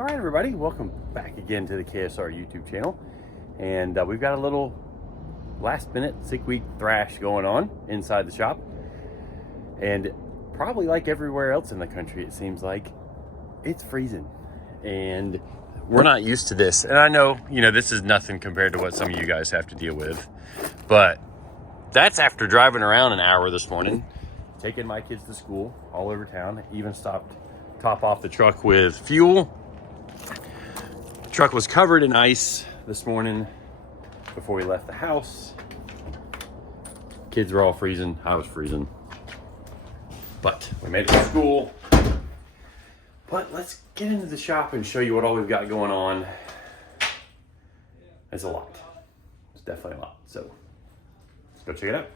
All right, everybody, welcome back again to the KSR YouTube channel. And we've got a little last minute sick week thrash going on inside the shop. And probably like everywhere else in the country, it seems like it's freezing. And we're not used to this. And I know, this is nothing compared to what some of you guys have to deal with. But that's after driving around an hour this morning, taking my kids to school all over town, even stopped top off the truck with fuel. The truck was covered in ice this morning before we left the house. Kids were all freezing, I was freezing. But we made it to school. But let's get into the shop and show you what all we've got going on. It's a lot. It's definitely a lot. So let's go check it out.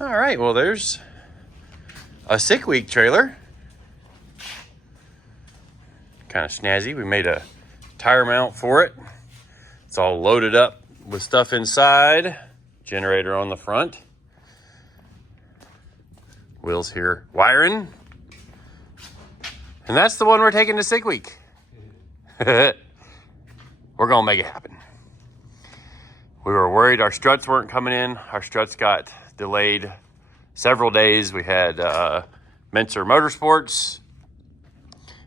All right, well, there's a sick week trailer. Kind of snazzy. We made a tire mount for it. It's all loaded up with stuff inside. Generator on the front. Wheels here wiring. And that's the one we're taking to sick week. We're gonna make it happen. We were worried our struts weren't coming in. Our struts got delayed several days. We had Mentor Motorsports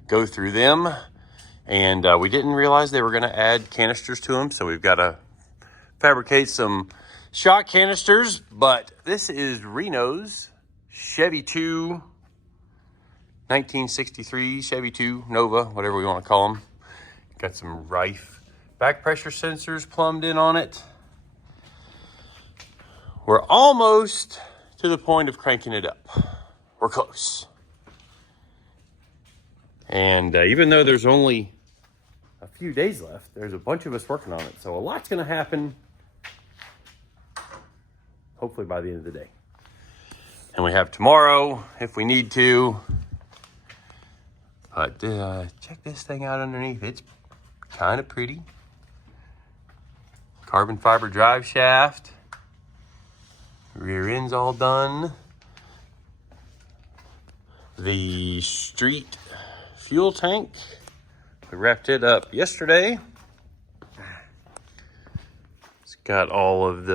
go through them, and we didn't realize they were going to add canisters to them, so we've got to fabricate some shock canisters. But this is Reno's Chevy 2 1963 Chevy 2 Nova, whatever we want to call them. Got some Rife back pressure sensors plumbed in on it. We're almost to the point of cranking it up. We're close. And even though there's only a few days left, there's a bunch of us working on it. So a lot's going to happen, hopefully by the end of the day. And we have tomorrow if we need to. But check this thing out underneath. It's kind of pretty. Carbon fiber drive shaft. Rear end's all done. The street fuel tank, we wrapped it up yesterday. It's got all of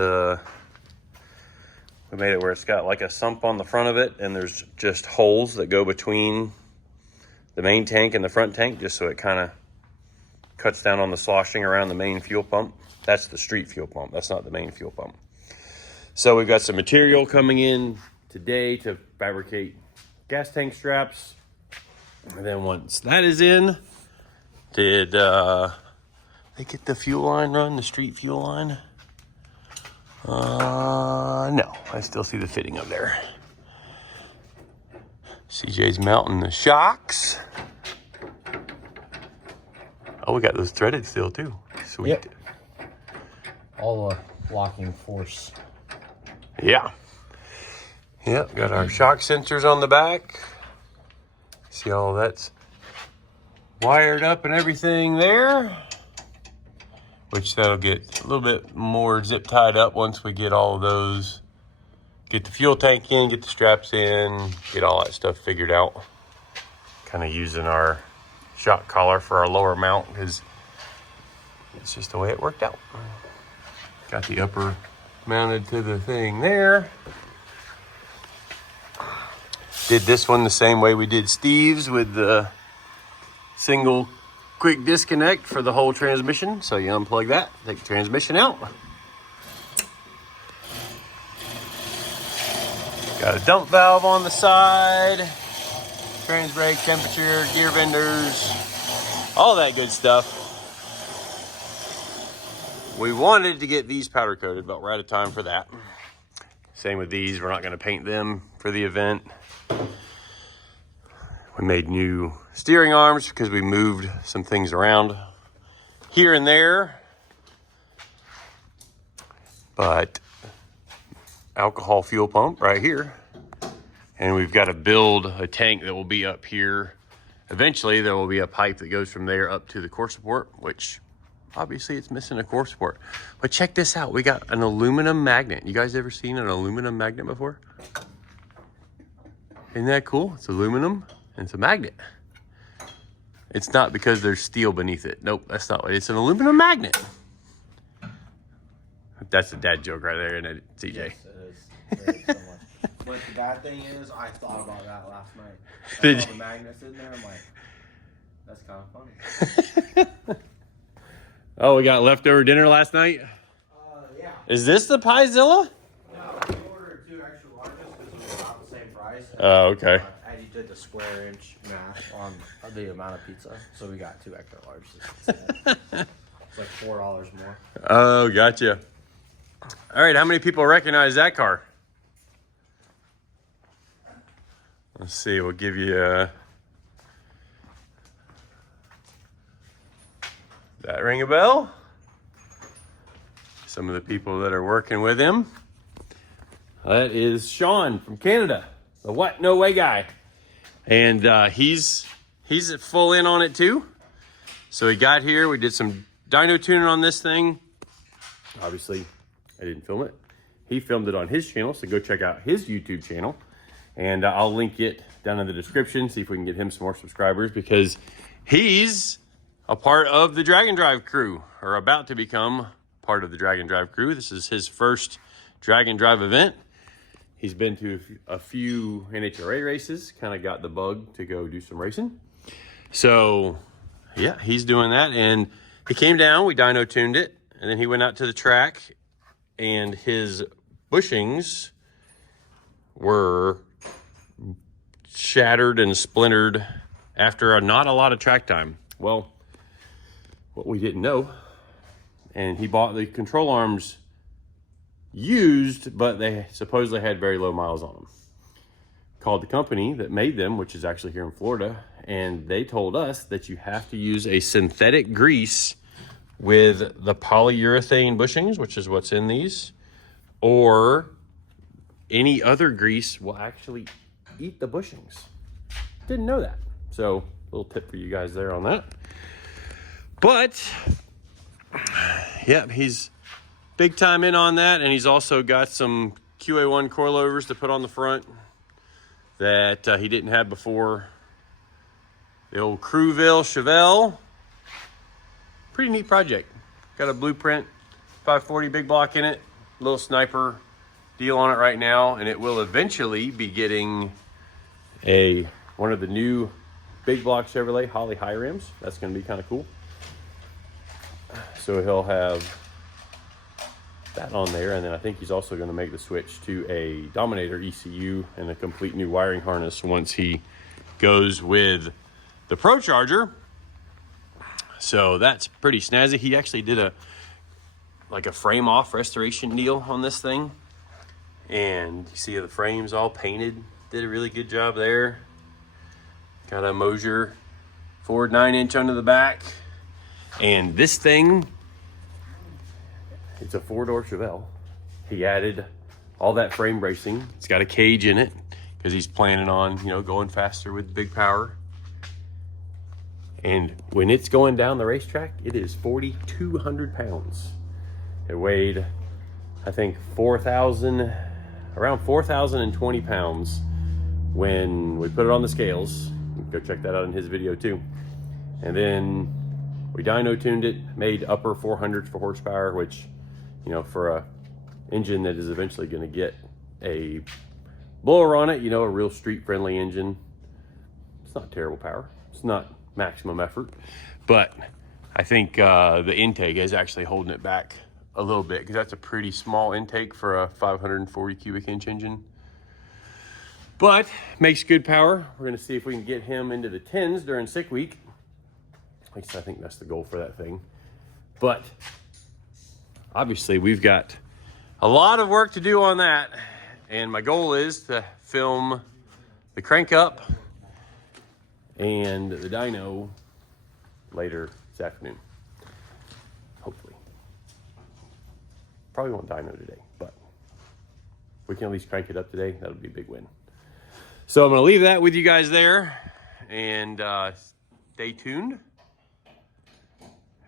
we made it where it's got like a sump on the front of it, and there's just holes that go between the main tank and the front tank, just so it kind of cuts down on the sloshing around the main fuel pump. That's the street fuel pump. That's not the main fuel pump. So we've got some material coming in today to fabricate gas tank straps. And then once that is in, did they get the fuel line run, the street fuel line? No, I still see the fitting up there. CJ's mounting the shocks. Oh, we got those threaded still too. Sweet. Yep. All the locking force. Yeah. Yep, got our shock sensors on the back. See all that's wired up and everything there. Which that'll get a little bit more zip tied up once we get all of those. Get the fuel tank in, get the straps in, get all that stuff figured out. Kind of using our shock collar for our lower mount because it's just the way it worked out. Got the upper mounted to the thing there. Did this one the same way we did Steve's with the single quick disconnect for the whole transmission. So you unplug that, take the transmission out. Got a dump valve on the side, trans brake, temperature, gear vendors, all that good stuff. We wanted to get these powder coated, but we're out of time for that. Same with these, we're not gonna paint them for the event. We made new steering arms because we moved some things around here and there. But alcohol fuel pump right here. And we've got to build a tank that will be up here. Eventually, there will be a pipe that goes from there up to the core support, which obviously it's missing a core support. But check this out. We got an aluminum magnet. You guys ever seen an aluminum magnet before? Isn't that cool? It's aluminum and it's a magnet. It's not because there's steel beneath it. Nope, that's not what it's an aluminum magnet. That's a dad joke right there, isn't it, CJ? Yes, it is. Very so much. But the bad thing is, I thought about that last night. I Did saw you? the magnets in there. I'm like, that's kind of funny. Oh, we got leftover dinner last night? Yeah. Is this the Piezilla? No, we ordered 2 extra larges because it was about the same price. Oh, okay. I did the square inch math on the amount of pizza, so we got 2 extra larges. It's like $4 more. Oh, gotcha. All right, how many people recognize that car? Let's see, we'll give you that ring a bell? Some of the people that are working with him. That is Sean from Canada, the what, no way guy. And he's full in on it too. So he got here, we did some dyno tuning on this thing. Obviously, I didn't film it. He filmed it on his channel, so go check out his YouTube channel. And I'll link it down in the description, see if we can get him some more subscribers, because he's a part of the Drag and Drive crew, or about to become part of the Drag and Drive crew. This is his first Drag and Drive event. He's been to a few NHRA races, kind of got the bug to go do some racing. So yeah, he's doing that. And he came down, we dyno tuned it, and then he went out to the track, and his bushings were shattered and splintered after not a lot of track time. Well, what we didn't know, and he bought the control arms used, but they supposedly had very low miles on them. Called the company that made them, which is actually here in Florida, and they told us that you have to use a synthetic grease with the polyurethane bushings, which is what's in these, or any other grease will actually eat the bushings. Didn't know that. So, a little tip for you guys there on that. But, yeah, he's big time in on that, and he's also got some QA1 coilovers to put on the front that he didn't have before. The old Crewville Chevelle. Pretty neat project. Got a blueprint, 540 big block in it, little sniper deal on it right now, and it will eventually be getting one of the new big block Chevrolet Holly high rims. That's going to be kind of cool. So he'll have that on there, and then I think he's also going to make the switch to a Dominator ECU and a complete new wiring harness once he goes with the Pro Charger. So that's pretty snazzy. He actually did a frame off restoration deal on this thing, and you see the frames all painted. Did a really good job there. Got a Mosier forward 9-inch under the back, and this thing, it's a 4-door Chevelle. He added all that frame bracing. It's got a cage in it because he's planning on, going faster with big power. And when it's going down the racetrack, it is 4,200 pounds. It weighed, I think, around 4,020 pounds when we put it on the scales. Go check that out in his video too. And then we dyno tuned it, made upper 400s for horsepower, which, for a engine that is eventually going to get a blower on it, a real street friendly engine, it's not terrible power. It's not maximum effort, but I think the intake is actually holding it back a little bit, because that's a pretty small intake for a 540 cubic inch engine, but makes good power. We're going to see if we can get him into the 10s during sick week. At least I think that's the goal for that thing. But obviously we've got a lot of work to do on that, and my goal is to film the crank up and the dyno later this afternoon, hopefully. Probably won't dyno today, but we can at least crank it up today. That'll be a big win. So I'm going to leave that with you guys there, and stay tuned.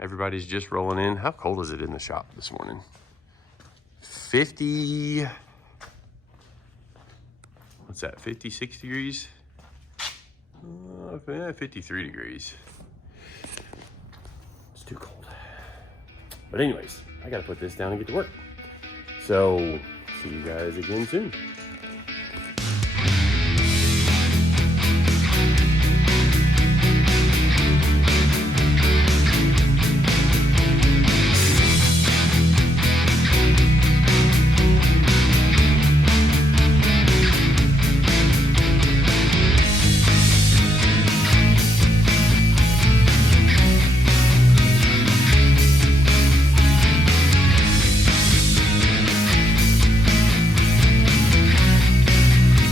Everybody's just rolling in. How cold is it in the shop this morning? 50, what's that, 56 degrees? 53 degrees. It's too cold. But anyways, I gotta put this down and get to work. So, see you guys again soon.